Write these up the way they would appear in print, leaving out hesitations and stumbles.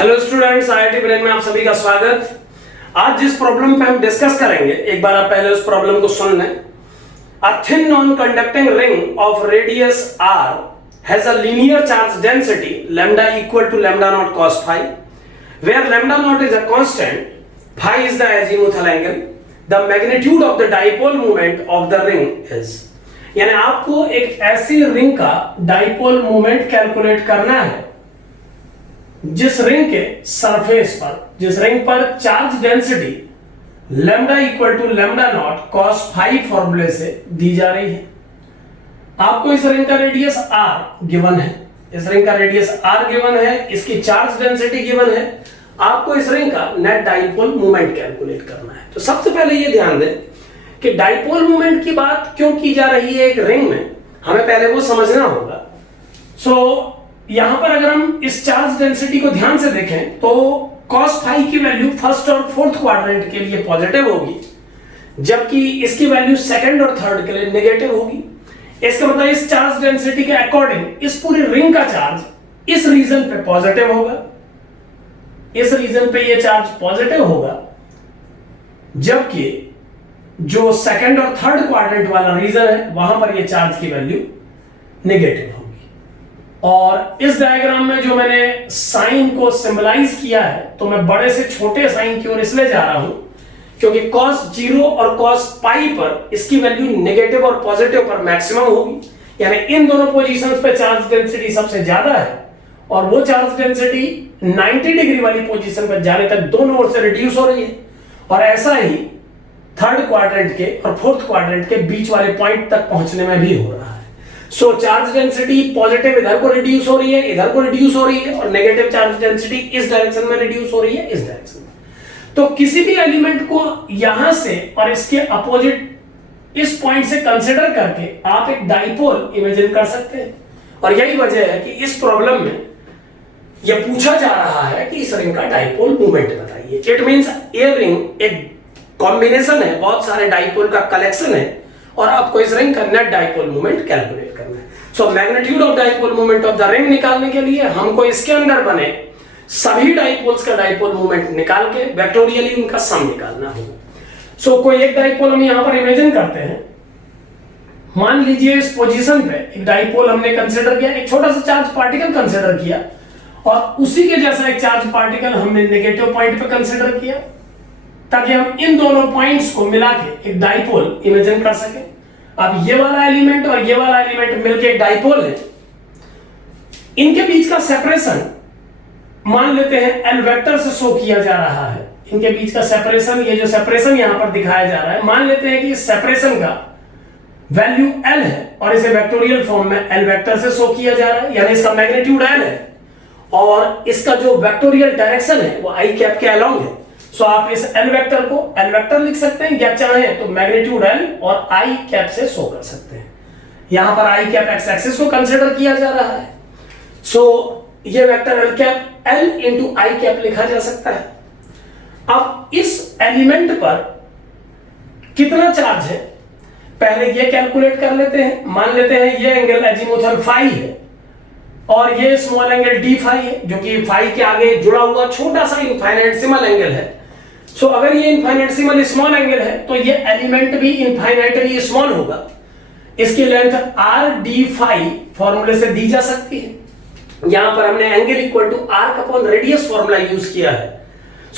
Hello students, IIT brain में आप सभी का स्वागत। आज जिस प्रॉब्लम पे हम डिस्कस करेंगे, एक बार आप पहले उस प्रॉब्लम को सुन लें। A thin non conducting ring of radius r has a linear charge density lambda equal to lambda naught cos phi, where lambda naught is a constant, phi is the azimuthal angle, the magnitude of the dipole moment of the ring is। यानी आपको एक ऐसी ring का dipole moment calculate करना है जिस ring के surface पर, जिस रिंग पर charge density lambda equal to lambda naught cos phi फॉर्मूले से दी जा रही है। आपको इस रिंग का रेडियस r गिवन है, इस रिंग का रेडियस r गिवन है, इसकी चार्ज डेंसिटी गिवन है। आपको इस रिंग का नेट डाइपोल मोमेंट कैलकुलेट करना है। तो सबसे पहले ये ध्यान दें कि डाइपोल मोमेंट की बात क्यों की जा रही है एक रिंग में, हमें पहले वो समझना होगा। यहां पर अगर हम इस चार्ज डेंसिटी को ध्यान से देखें तो cos फाई की वैल्यू फर्स्ट और फोर्थ क्वाड्रेंट के लिए पॉजिटिव होगी, जबकि इसकी वैल्यू सेकंड और थर्ड के लिए नेगेटिव होगी। इसका मतलब इस चार्ज डेंसिटी के अकॉर्डिंग इस पूरी रिंग का चार्ज इस रीजन पे पॉजिटिव होगा, इस रीजन पे ये चार्ज पॉजिटिव होगा, जबकि जो सेकंड और थर्ड क्वाड्रेंट वाला रीजन है वहां पर ये चार्ज की वैल्यू नेगेटिव होगी। और इस डायग्राम में जो मैंने साइन को सिंबलाइज किया है, तो मैं बड़े से छोटे साइन की ओर इसलिए जा रहा हूं क्योंकि cos 0 और cos पाई पर इसकी वैल्यू नेगेटिव और पॉजिटिव पर मैक्सिमम होगी। यानी इन दोनों पोजीशंस पे चार्ज डेंसिटी सबसे ज्यादा है और वो चार्ज डेंसिटी 90 डिग्री वाली पोजीशन पर जाने तक दोनों ओर से रिड्यूस हो रही है। और ऐसा ही थर्ड क्वाड्रेंट के और फोर्थ क्वाड्रेंट के बीच वाले पॉइंट तक पहुंचने में भी हो रहा है। चार्ज डेंसिटी पॉजिटिव इधर को रिड्यूस हो रही है, इधर को रिड्यूस हो रही है, और नेगेटिव चार्ज डेंसिटी इस डायरेक्शन में रिड्यूस हो रही है, इस डायरेक्शन में। तो किसी भी एलिमेंट को यहां से और इसके अपोजिट इस पॉइंट से कंसीडर करके आप एक डाइपोल इमेजिन कर सकते हैं। और यही वजह है कि इस प्रॉब्लम में यह पूछा जा रहा है कि इस रिंग का डाइपोल मूवमेंट बताइए। इट मींस ये रिंग एक कॉम्बिनेशन है, बहुत सारे डाइपोल का कलेक्शन है, और आपको इस रिंग का नेट डाइपोल मोमेंट कैलकुलेट करना है। Magnitude of dipole moment of the ring निकालने के लिए हमको इसके अंदर बने सभी डाइपोल्स का डाइपोल मोमेंट निकाल के वेक्टोरियली उनका सम निकालना होगा। कोई एक डाइपोल हम यहां पर इमेजिन करते हैं। मान लीजिए इस पोजीशन पे एक डाइपोल हमने कंसीडर किया, एक छोटा सा चार्ज पार्टिकल कंसीडर किया, और उसी के जैसा एक चार्ज पार्टिकल हमने नेगेटिव पॉइंट पे कंसीडर किया, ताकि हम इन दोनों पॉइंट्स को मिला के एक डाइपोल इमेजिन कर सकें। अब ये वाला एलिमेंट और ये वाला एलिमेंट मिलके एक डाइपोल है। इनके बीच का सेपरेशन मान लेते हैं एल वेक्टर से शो किया जा रहा है। इनके बीच का सेपरेशन, ये जो सेपरेशन यहां पर दिखाया जा रहा है, मान लेते हैं कि इस सेपरेशन का वैल्यू एल है और इसे वेक्टोरियल फॉर्म में एल वेक्टर से शो किया जा रहा है, यानी इसका मैग्नीट्यूड एल है और इसका जो वेक्टोरियल डायरेक्शन है वो आई कैप के अलोंग है। आप इस एल वेक्टर को एल वेक्टर लिख सकते हैं, या चाहे तो मैग्नीट्यूड एल और आई कैप से शो कर सकते हैं। यहां पर आई कैप एक्स एक्सिस को कंसीडर किया जा रहा है। ये vector L cap L into I cap लिखा जा सकता है। अब इस एलिमेंट पर कितना चार्ज है पहले ये कैलकुलेट कर लेते हैं। मान लेते हैं ये एंगल एजीमुथल फाई है और ये स्मॉल एंगल डी फाई है, जो कि फाई के आगे जुड़ा हुआ छोटा सा इनफाइनेटेसिमल एंगल है। अगर ये इनफाइनेटेसिमल स्मॉल एंगल है तो ये एलिमेंट भी इनफाइनाइटली स्मॉल होगा। इसकी लेंथ आर डी फाई फॉर्मूले से दी जा सकती है। यहां पर हमने angle equal to arc upon radius formula use किया है।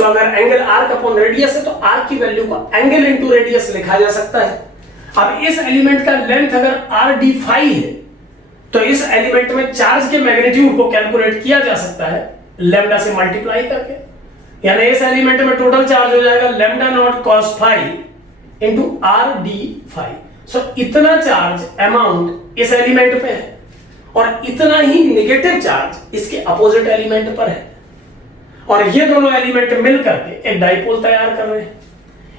अगर एंगल आर्क अपॉन रेडियस है तो आर्क की वैल्यू को एंगल इनटू रेडियस लिखा जा सकता है। अब इस एलिमेंट का लेंथ अगर आर डी फाई है तो इस एलिमेंट में चार्ज के मैग्नीट्यूड को कैलकुलेट किया जा सकता है लैम्डा से मल्टीप्लाई करके। यानी इस एलिमेंट में टोटल चार्ज हो जाएगा lambda naught cos phi into R D phi. इतना चार्ज अमाउंट इस एलिमेंट पे है और इतना ही नेगेटिव चार्ज इसके अपोजिट एलिमेंट पर है, और ये दोनों एलिमेंट मिल करके एक डाइपोल तैयार कर रहे हैं।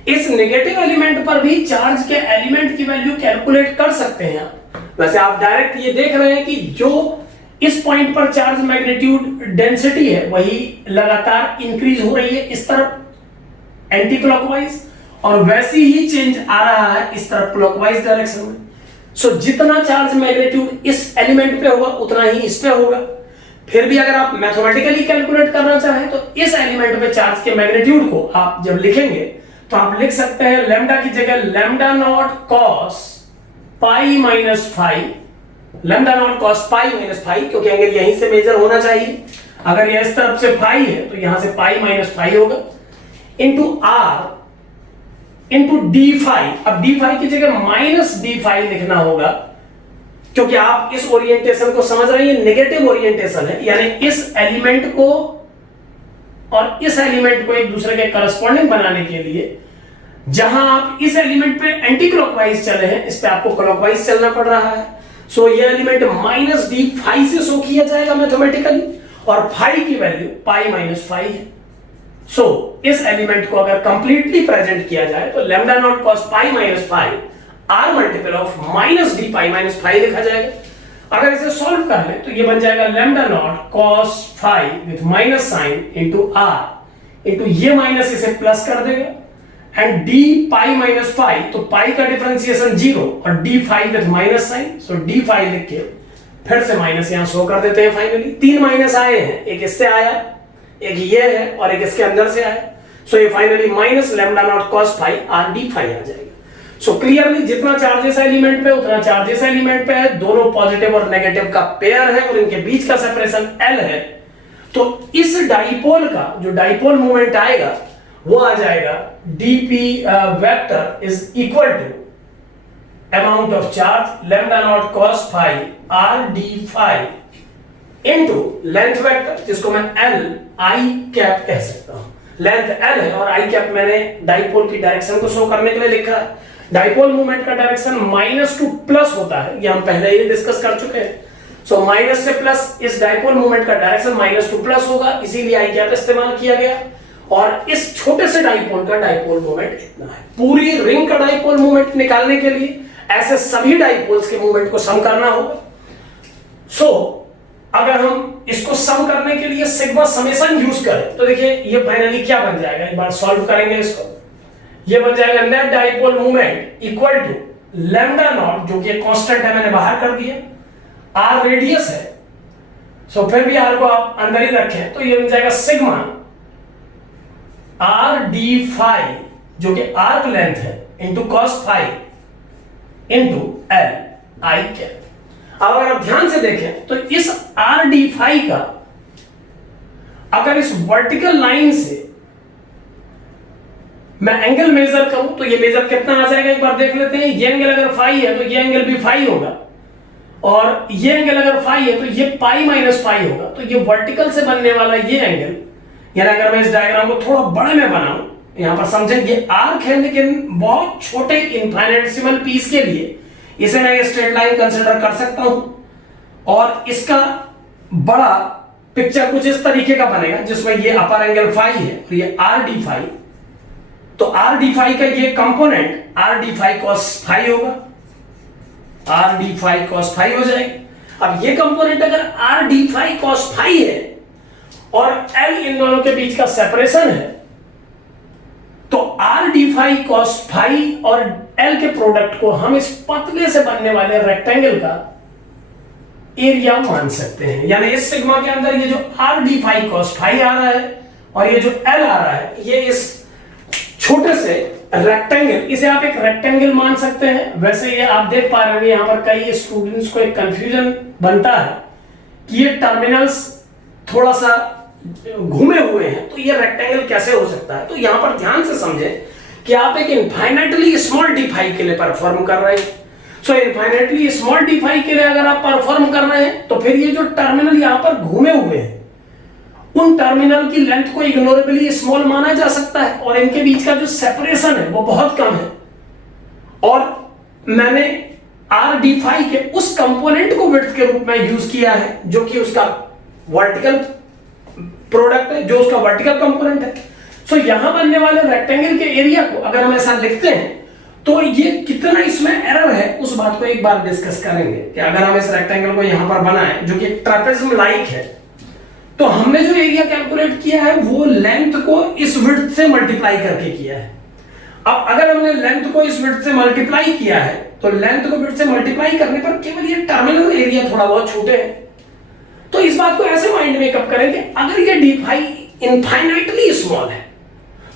इस नेगेटिव एलिमेंट पर भी चार्ज के एलिमेंट की वैल्यू कैलकुलेट कर सकते हैं। वैसे आप डायरेक्ट ये देख रहे हैं कि जो इस पॉइंट पर चार्ज मैग्नीट्यूड डेंसिटी है वही लगातार इंक्रीज हो रही है इस तरफ एंटी क्लॉकवाइज, और वैसी ही चेंज आ रहा है इस तरफ क्लॉकवाइज डायरेक्शन में। जितना चार्ज मैग्नीट्यूड इस एलिमेंट पे होगा उतना ही इस पे होगा। फिर भी अगर आप मैथमेटिकली कैलकुलेट करना चाहें तो इस एलिमेंट में चार्ज के मैग्नीट्यूड को आप जब लिखेंगे तो आप लिख सकते हैं लैम्डा की जगह lambda naught cos pi minus five, lambda naught cos pi minus five, क्योंकि एंगल यहीं से मेजर होना चाहिए। अगर यह इस तरफ से फाई है तो यहां से पाई माइनस फाई होगा, into R into D phi. अब डी फाई की जगह माइनस डी फाई लिखना होगा, क्योंकि आप इस ओरिएंटेशन को समझ रहे हैं, ये नेगेटिव ओरिएंटेशन है, यानी इस एलिमेंट को और इस एलिमेंट को एक दूसरे के करस्पॉन्डिंग बनाने के लिए जहां आप इस एलिमेंट पे एंटी क्लॉकवाइज चले हैं, इस पे आपको क्लॉकवाइज चलना पड़ रहा है। सो ये एलिमेंट माइनस डी फाई से शो किया जाएगा मैथमेटिकली, और फाई की वैल्यू पाई माइनस फाई है। सो इस एलिमेंट को अगर कंप्लीटली प्रेजेंट किया जाए तो lambda naught cos pi minus phi R multiple of minus D pi minus phi लिखा जाएगा। अगर इसे सॉल्व कर ले तो ये बन जाएगा lambda naught cos phi with minus sine into R into ये माइनस इसे प्लस कर देगा and D pi minus phi, तो पाई का डिफरेंशिएशन 0 और D phi with minus sine, so D phi लिख के फिर से माइनस यहां शो कर देते हैं। फाइनली 3 माइनस आए हैं, एक इससे आया, एक ये है और एक इसके अंदर से आया। सो ये finally minus lambda naught cos phi R D phi आ जाएगा। सो क्लियरली जितना चार्जेस एलिमेंट पे उतना चार्जेस एलिमेंट पे है, दोनों पॉजिटिव और नेगेटिव का पेयर है और इनके बीच का सेपरेशन L है। तो इस डाइपोल का जो डाइपोल मोमेंट आएगा वो आ जाएगा dp vector is equal to amount of charge lambda naught cos phi R D phi into length vector, जिसको मैं L I कैप कह सकता हूं। लेंथ L है और I कैप मैंने डाइपोल की डायरेक्शन को शो करने के लिए लिखा है। डाइपोल मूवमेंट का डायरेक्शन माइनस टू प्लस होता है, ये हम पहले ही डिस्कस कर चुके हैं। सो माइनस से प्लस, इस डाइपोल मूवमेंट का डायरेक्शन माइनस टू प्लस होगा, इसीलिए I कैप इस्तेमाल किया गया। और इस छोटे से डाइपोल का डाइपोल मोमेंट इतना है। पूरी रिंग का डाइपोल मोमेंट निकालने के लिए ऐसे सभी डाइपोल्स के मोमेंट को सम करना होगा। सो अगर हम इसको सम करने के लिए सिग्मा समेशन यूज करें तो देखिए ये फाइनली क्या बन जाएगा, एक बार सॉल्व करेंगे इसको। ये बन जाएगा net dipole moment equal to lambda naught, जो कि कांस्टेंट है मैंने बाहर कर दिया, आर रेडियस है, सो फिर भी आर को आप अंदर ही रखें तो ये बन जाएगा सिग्मा आर डी फाई, जो कि आर्क लेंथ है, into cos phi into L I cap. अब अगर आप ध्यान से देखें तो इस आर डी फाई का अगर इस वर्टिकल लाइन से मैं एंगल मेजर करूं तो ये मेजर कितना आ जाएगा एक बार देख लेते हैं। ये एंगल अगर फाई है तो ये एंगल भी फाई होगा, और ये एंगल अगर फाई है तो ये पाई माइनस फाई होगा। तो ये वर्टिकल से बनने वाला ये एंगल, यानी अगर मैं इस डायग्राम को थोड़ा बड़े में बनाऊं, यहां पर समझें ये आर्क है लेकिन बहुत छोटे इनफाइनेटिसिमल पीस के लिए इसे मैं ये स्ट्रेट लाइन कंसीडर कर सकता हूं, और इसका बड़ा पिक्चर कुछ इस तरीके का बनेगा जिसमें ये अपर एंगल फाई है और ये आर डी फाई। तो आर डी फाई का ये component R D phi cos phi होगा, R D phi cos phi हो जाएगा। अब ये कंपोनेंट अगर R D phi cos phi है और L इन दोनों के बीच का सेपरेशन है, तो R D phi cos phi और L के प्रोडक्ट को हम इस पतले से बनने वाले रेक्टेंगल का एरिया मान सकते हैं। यानी इस सिग्मा के अंदर ये जो R D phi cos phi आ रहा है और ये जो L आ रहा है, ये इस छोटे से रेक्टेंगल, इसे आप एक रेक्टेंगल मान सकते हैं। वैसे ये आप देख पा रहे होंगे यहां पर कई स्टूडेंट्स को एक कंफ्यूजन बनता है कि ये टर्मिनल्स थोड़ा सा घूमे हुए हैं तो ये रेक्टेंगल कैसे हो सकता है। तो यहां पर ध्यान से समझें कि आप एक इनफाइनाइटली स्मॉल डी फाई के लिए परफॉर्म कर रहे हैं। सो इनफाइनाइटली स्मॉल डी फाई के लिए अगर आप परफॉर्म कर रहे हैं तो फिर ये जो टर्मिनल यहां पर घूमे हुए हैं उन टर्मिनल की लेंथ को इग्नोरेबली स्मॉल माना जा सकता है, और इनके बीच का जो सेपरेशन है वो बहुत कम है। और मैंने आर डी फाई के उस कंपोनेंट को विड्थ के रूप में यूज किया है जो कि उसका वर्टिकल प्रोडक्ट है, जो उसका वर्टिकल कंपोनेंट है। सो यहां बनने वाले रेक्टेंगल के एरिया को अगर हम ऐसा लिखते हैं तो ये कितना इसमें एरर है उस बात को एक बार डिस्कस करेंगे कि अगर हम इस रेक्टेंगल को यहां पर बनाएं जो कि ट्रेपेजियम लाइक है, तो हमने जो एरिया कैलकुलेट किया है वो लेंथ को इस विड्थ से मल्टीप्लाई करके किया है। अब अगर हमने लेंथ को इस विड्थ से मल्टीप्लाई किया है तो लेंथ को विड्थ से मल्टीप्लाई करने पर केवल ये टर्मिनल एरिया थोड़ा बहुत छोटे हैं। तो इस बात को ऐसे माइंड मेकअप करें कि अगर ये डी फाई इनफाइनाइटली स्मॉल है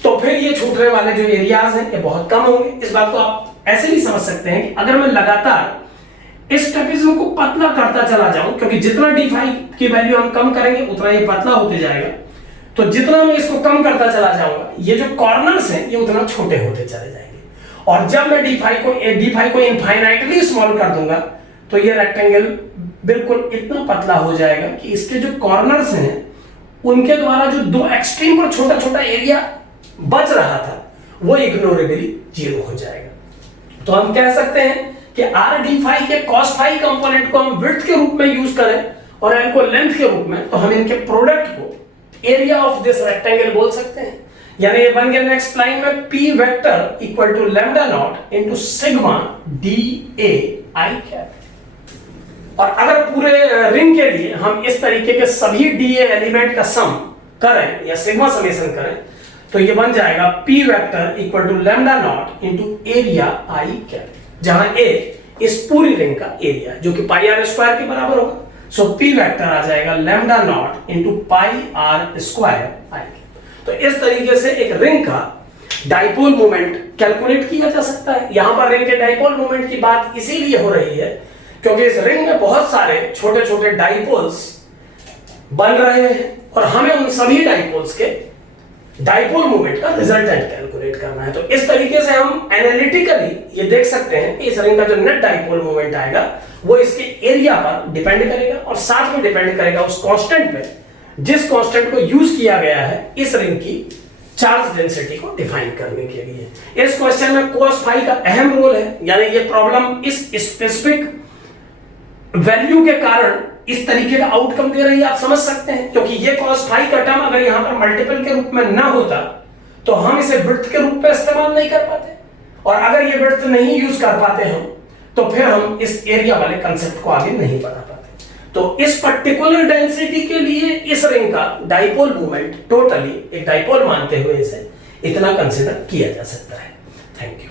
तो फिर ये छूटने वाले जो एरियाज हैं ये बहुत कम होंगे। इस बात को आप ऐसे भी समझ सकते हैं कि अगर मैं लगातार इस ट्रेपेजियम को पतला करता चला जाऊं, क्योंकि जितना डी फाई की वैल्यू हम कम करेंगे उतना ये पतला होते जाएगा, तो जितना मैं इसको कम करता चला जाऊंगा ये जो कॉर्नर्स हैं ये उतना छोटे होते चले जाएंगे। और जब मैं डी फाई को इनफाइनाइटली स्मॉल कर दूंगा तो ये रेक्टेंगल बिल्कुल इतना पतला हो जाएगा कि इसके जो कॉर्नर्स हैं उनके द्वारा जो दो एक्सट्रीम पर छोटा छोटा एरिया बच रहा था वो इग्नोरेबली 0 हो जाएगा। तो हम कह सकते हैं कि आर डी फाई के कॉस फाई कंपोनेंट को हम विड्थ के रूप में यूज करें और एल को लेंथ के रूप में, तो हम इनके प्रोडक्ट को एरिया ऑफ दिस रेक्टेंगल बोल सकते हैं। यानी ये बन गया नेक्स्ट लाइन में P vector equal to lambda naught into sigma D A I cap. और अगर पूरे रिंग के लिए हम इस तरीके के सभी डीए एलिमेंट का सम करें या सिग्मा समेशन करें तो ये बन जाएगा P vector equal to lambda naught into area i cap, जहां A इस पूरी रिंग का एरिया जो कि पाई आर स्क्वायर के बराबर होगा। सो P वेक्टर आ जाएगा lambda naught into pi r square i cap. तो इस तरीके से एक रिंग का डाइपोल मोमेंट कैलकुलेट किया जा सकता है। यहां पर रिंग के डाइपोल मोमेंट की बात इसीलिए हो रही है क्योंकि इस रिंग में बहुत सारे छोटे छोटे डाइपोल्स बन रहे हैं और हमें उन सभी डाइपोल्स के डाइपोल मोमेंट का रिजल्टेंट कैलकुलेट करना है। तो इस तरीके से हम एनालिटिकली ये देख सकते हैं कि इस रिंग का जो नेट डाइपोल मोमेंट आएगा वो इसके एरिया पर डिपेंड करेगा और साथ में डिपेंड करेगा उस कांस्टेंट पे जिस कांस्टेंट को यूज किया गया है इस रिंग की चार्ज डेंसिटी को डिफाइन करने के लिए। इस क्वेश्चन में cos फाई का अहम रोल है, यानी ये प्रॉब्लम इस स्पेसिफिक वैल्यू के कारण इस तरीके का आउटकम दे रही है, आप समझ सकते हैं। क्योंकि ये cos फाई का टर्म अगर यहां पर मल्टीपल के रूप में ना होता तो हम इसे विड्थ के रूप में इस्तेमाल नहीं कर पाते, और अगर ये विड्थ नहीं यूज कर पाते हम तो फिर हम इस एरिया वाले कंसेप्ट को आगे नहीं बढ़ा पाते। तो इस पर्टिकुलर डेंसिटी के लिए इस रिंग का डाइपोल मोमेंट टोटली एक डाइपोल मानते हुए इसे इतना कंसीडर किया जा सकता है। Thank you.